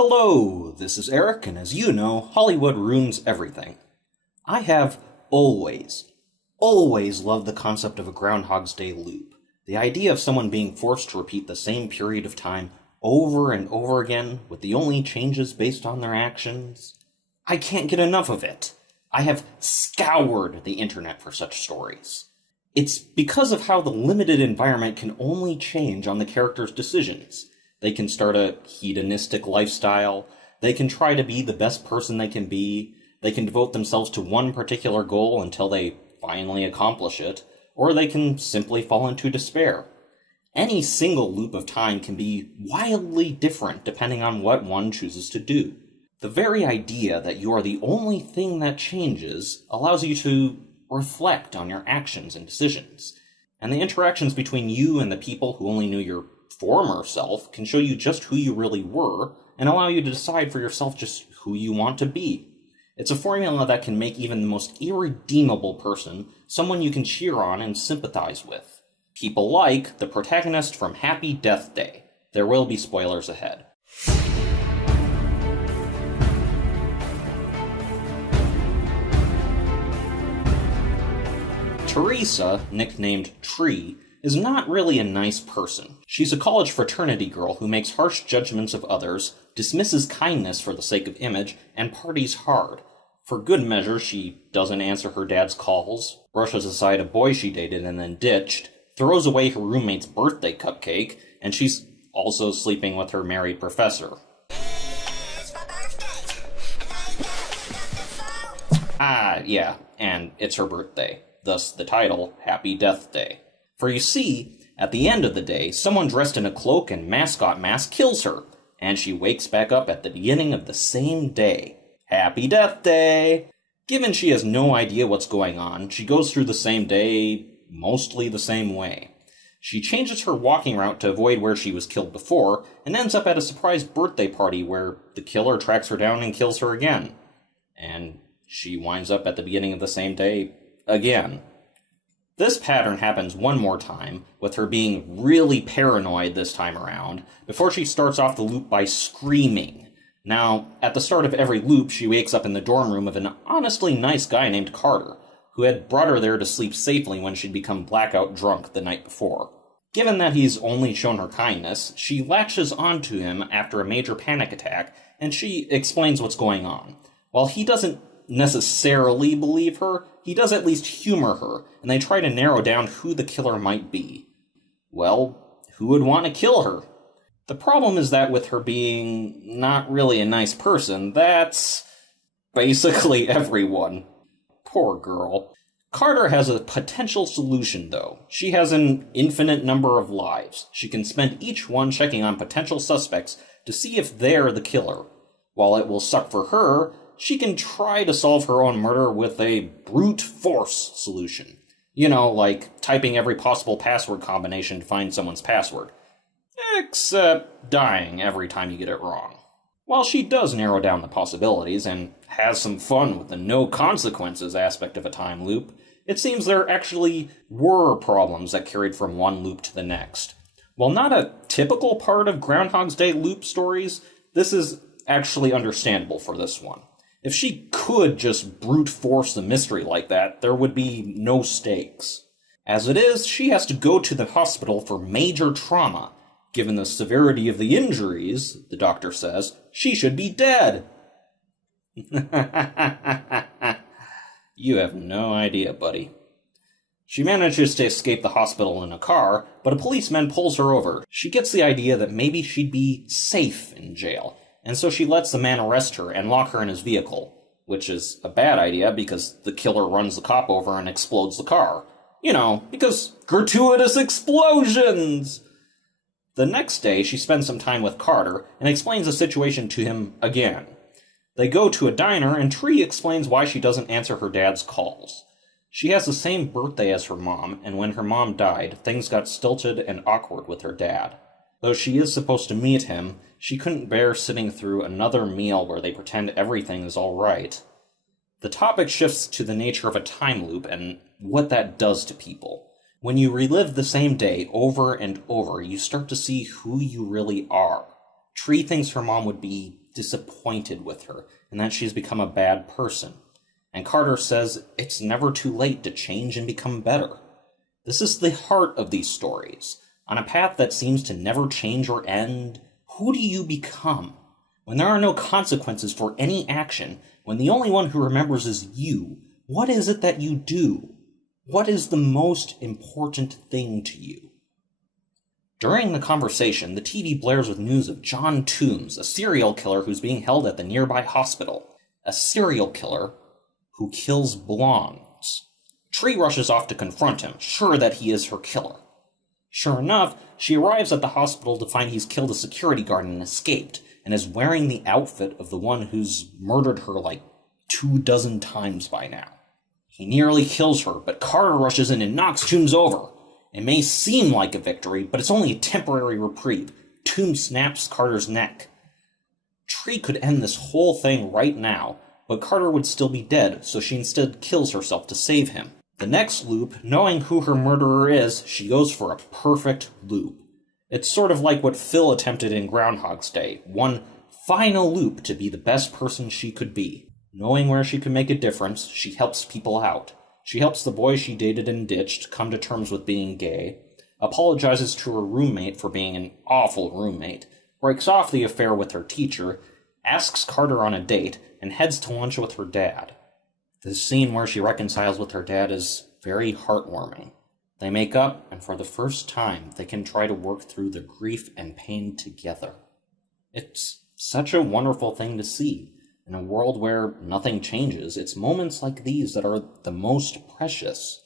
Hello, this is Eric, and as you know, Hollywood ruins everything. I have always loved the concept of a Groundhog's Day loop. The idea of someone being forced to repeat the same period of time over and over again, with the only changes based on their actions. I can't get enough of it. I have scoured the internet for such stories. It's because of how the limited environment can only change on the character's decisions. They can start a hedonistic lifestyle, they can try to be the best person they can be, they can devote themselves to one particular goal until they finally accomplish it, or they can simply fall into despair. Any single loop of time can be wildly different depending on what one chooses to do. The very idea that you are the only thing that changes allows you to reflect on your actions and decisions, and the interactions between you and the people who only knew your former self can show you just who you really were and allow you to decide for yourself just who you want to be. It's a formula that can make even the most irredeemable person someone you can cheer on and sympathize with. People like the protagonist from Happy Death Day. There will be spoilers ahead. Teresa, nicknamed Tree, is not really a nice person. She's a college fraternity girl who makes harsh judgments of others, dismisses kindness for the sake of image, and parties hard. For good measure, she doesn't answer her dad's calls, brushes aside a boy she dated and then ditched, throws away her roommate's birthday cupcake, and she's also sleeping with her married professor. Yeah, and it's her birthday. Thus the title, Happy Death Day. For you see, at the end of the day, someone dressed in a cloak and mascot mask kills her, and she wakes back up at the beginning of the same day. Happy Death Day! Given she has no idea what's going on, she goes through the same day, mostly the same way. She changes her walking route to avoid where she was killed before, and ends up at a surprise birthday party where the killer tracks her down and kills her again. And she winds up at the beginning of the same day again. This pattern happens one more time, with her being really paranoid this time around, before she starts off the loop by screaming. Now, at the start of every loop, she wakes up in the dorm room of an honestly nice guy named Carter, who had brought her there to sleep safely when she'd become blackout drunk the night before. Given that he's only shown her kindness, she latches onto him after a major panic attack, and she explains what's going on. While he doesn't necessarily believe her, he does at least humor her, and they try to narrow down who the killer might be. Well, who would want to kill her? The problem is that with her being not really a nice person, that's basically everyone. Poor girl. Carter has a potential solution, though. She has an infinite number of lives. She can spend each one checking on potential suspects to see if they're the killer. While it will suck for her, she can try to solve her own murder with a brute force solution. You know, like typing every possible password combination to find someone's password. Except dying every time you get it wrong. While she does narrow down the possibilities and has some fun with the no consequences aspect of a time loop, it seems there actually were problems that carried from one loop to the next. While not a typical part of Groundhog's Day loop stories, this is actually understandable for this one. If she could just brute force the mystery like that, there would be no stakes. As it is, she has to go to the hospital for major trauma. Given the severity of the injuries, the doctor says, she should be dead. You have no idea, buddy. She manages to escape the hospital in a car, but a policeman pulls her over. She gets the idea that maybe she'd be safe in jail, and so she lets the man arrest her and lock her in his vehicle, which is a bad idea because the killer runs the cop over and explodes the car. You know, because gratuitous explosions! The next day, she spends some time with Carter and explains the situation to him again. They go to a diner, and Tree explains why she doesn't answer her dad's calls. She has the same birthday as her mom, and when her mom died, things got stilted and awkward with her dad. Though she is supposed to meet him, she couldn't bear sitting through another meal where they pretend everything is all right. The topic shifts to the nature of a time loop and what that does to people. When you relive the same day over and over, you start to see who you really are. Tree thinks her mom would be disappointed with her and that she's become a bad person. And Carter says it's never too late to change and become better. This is the heart of these stories. On a path that seems to never change or end, who do you become? When there are no consequences for any action, when the only one who remembers is you, what is it that you do? What is the most important thing to you? During the conversation, the TV blares with news of John Toombs, a serial killer who's being held at the nearby hospital. A serial killer who kills blondes. Tree rushes off to confront him, sure that he is her killer. Sure enough, she arrives at the hospital to find he's killed a security guard and escaped, and is wearing the outfit of the one who's murdered her like 24 times by now. He nearly kills her, but Carter rushes in and knocks Toombs over. It may seem like a victory, but it's only a temporary reprieve. Toombs snaps Carter's neck. Tree could end this whole thing right now, but Carter would still be dead, so she instead kills herself to save him. The next loop, knowing who her murderer is, she goes for a perfect loop. It's sort of like what Phil attempted in Groundhog's Day, one final loop to be the best person she could be. Knowing where she can make a difference, she helps people out. She helps the boy she dated and ditched come to terms with being gay, apologizes to her roommate for being an awful roommate, breaks off the affair with her teacher, asks Carter on a date, and heads to lunch with her dad. The scene where she reconciles with her dad is very heartwarming. They make up, and for the first time, they can try to work through the grief and pain together. It's such a wonderful thing to see. In a world where nothing changes, it's moments like these that are the most precious.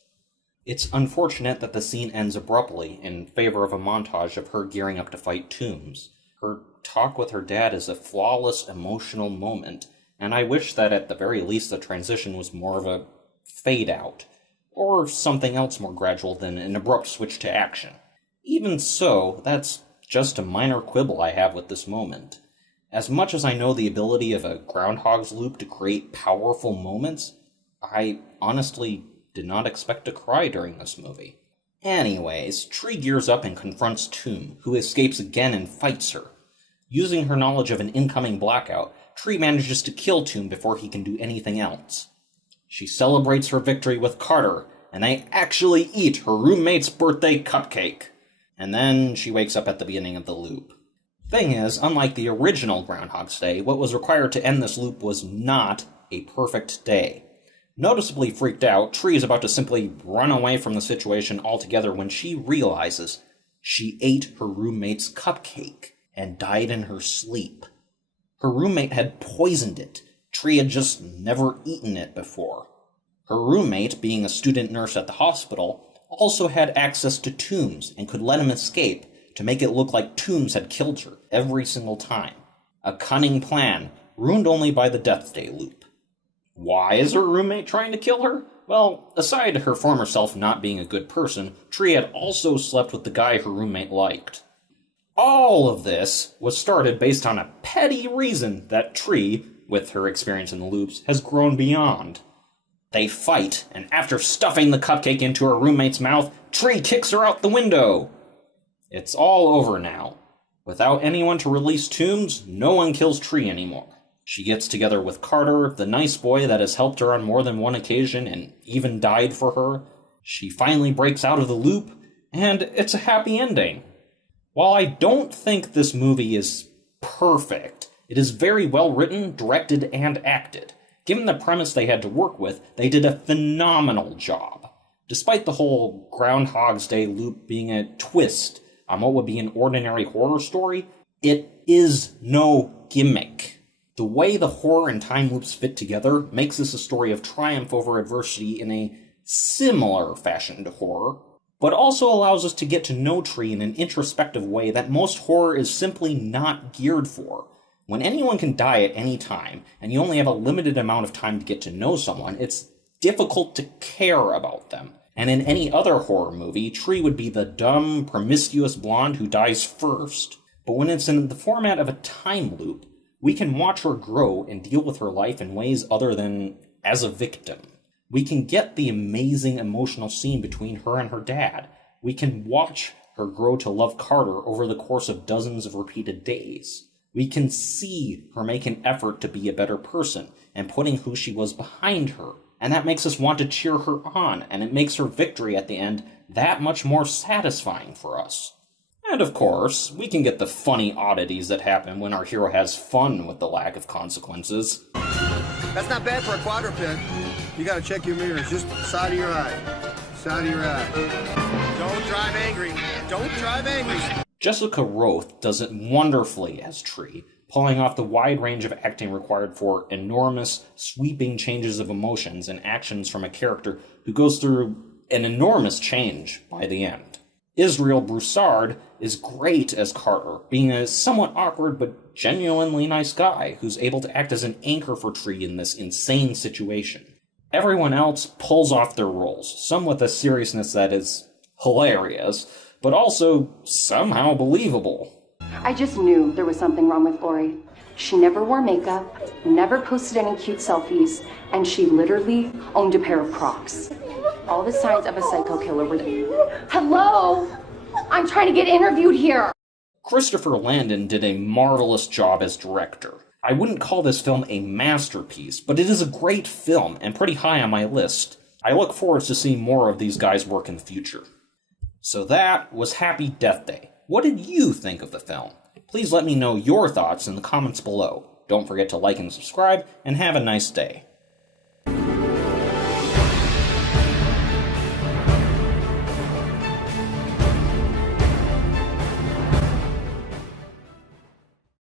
It's unfortunate that the scene ends abruptly in favor of a montage of her gearing up to fight Toombs. Her talk with her dad is a flawless emotional moment, and I wish that at the very least the transition was more of a fade out, or something else more gradual than an abrupt switch to action. Even so, that's just a minor quibble I have with this moment. As much as I know the ability of a Groundhog's Loop to create powerful moments, I honestly did not expect to cry during this movie. Anyways, Tree gears up and confronts Tomb, who escapes again and fights her. Using her knowledge of an incoming blackout, Tree manages to kill Tomb before he can do anything else. She celebrates her victory with Carter, and they actually eat her roommate's birthday cupcake. And then she wakes up at the beginning of the loop. Thing is, unlike the original Groundhog's Day, what was required to end this loop was not a perfect day. Noticeably freaked out, Tree is about to simply run away from the situation altogether when she realizes she ate her roommate's cupcake and died in her sleep. Her roommate had poisoned it. Tree had just never eaten it before. Her roommate, being a student nurse at the hospital, also had access to Toombs and could let him escape to make it look like Toombs had killed her every single time. A cunning plan, ruined only by the Death Day loop. Why is her roommate trying to kill her? Well, aside her former self not being a good person, Tree had also slept with the guy her roommate liked. All of this was started based on a petty reason that Tree, with her experience in the loops, has grown beyond. They fight, and after stuffing the cupcake into her roommate's mouth, Tree kicks her out the window. It's all over now. Without anyone to release Toombs, no one kills Tree anymore. She gets together with Carter, the nice boy that has helped her on more than one occasion and even died for her. She finally breaks out of the loop, and it's a happy ending. While I don't think this movie is perfect, it is very well written, directed, and acted. Given the premise they had to work with, they did a phenomenal job. Despite the whole Groundhog's Day loop being a twist on what would be an ordinary horror story, it is no gimmick. The way the horror and time loops fit together makes this a story of triumph over adversity in a similar fashion to horror, but also allows us to get to know Tree in an introspective way that most horror is simply not geared for. When anyone can die at any time, and you only have a limited amount of time to get to know someone, it's difficult to care about them. And in any other horror movie, Tree would be the dumb, promiscuous blonde who dies first. But when it's in the format of a time loop, we can watch her grow and deal with her life in ways other than as a victim. We can get the amazing emotional scene between her and her dad. We can watch her grow to love Carter over the course of dozens of repeated days. We can see her make an effort to be a better person and putting who she was behind her. And that makes us want to cheer her on, and it makes her victory at the end that much more satisfying for us. And of course, we can get the funny oddities that happen when our hero has fun with the lack of consequences. That's not bad for a quadruped. You gotta check your mirrors, just side of your eye. Side of your eye. Don't drive angry. Don't drive angry. Jessica Rothe does it wonderfully as Tree, pulling off the wide range of acting required for enormous, sweeping changes of emotions and actions from a character who goes through an enormous change by the end. Israel Broussard is great as Carter, being a somewhat awkward but genuinely nice guy who's able to act as an anchor for Tree in this insane situation. Everyone else pulls off their roles, some with a seriousness that is hilarious, but also somehow believable. I just knew there was something wrong with Lori. She never wore makeup, never posted any cute selfies, and she literally owned a pair of Crocs. All the signs of a psycho killer were there. Hello? I'm trying to get interviewed here. Christopher Landon did a marvelous job as director. I wouldn't call this film a masterpiece, but it is a great film and pretty high on my list. I look forward to seeing more of these guys' work in the future. So that was Happy Death Day. What did you think of the film? Please let me know your thoughts in the comments below. Don't forget to like and subscribe, and have a nice day.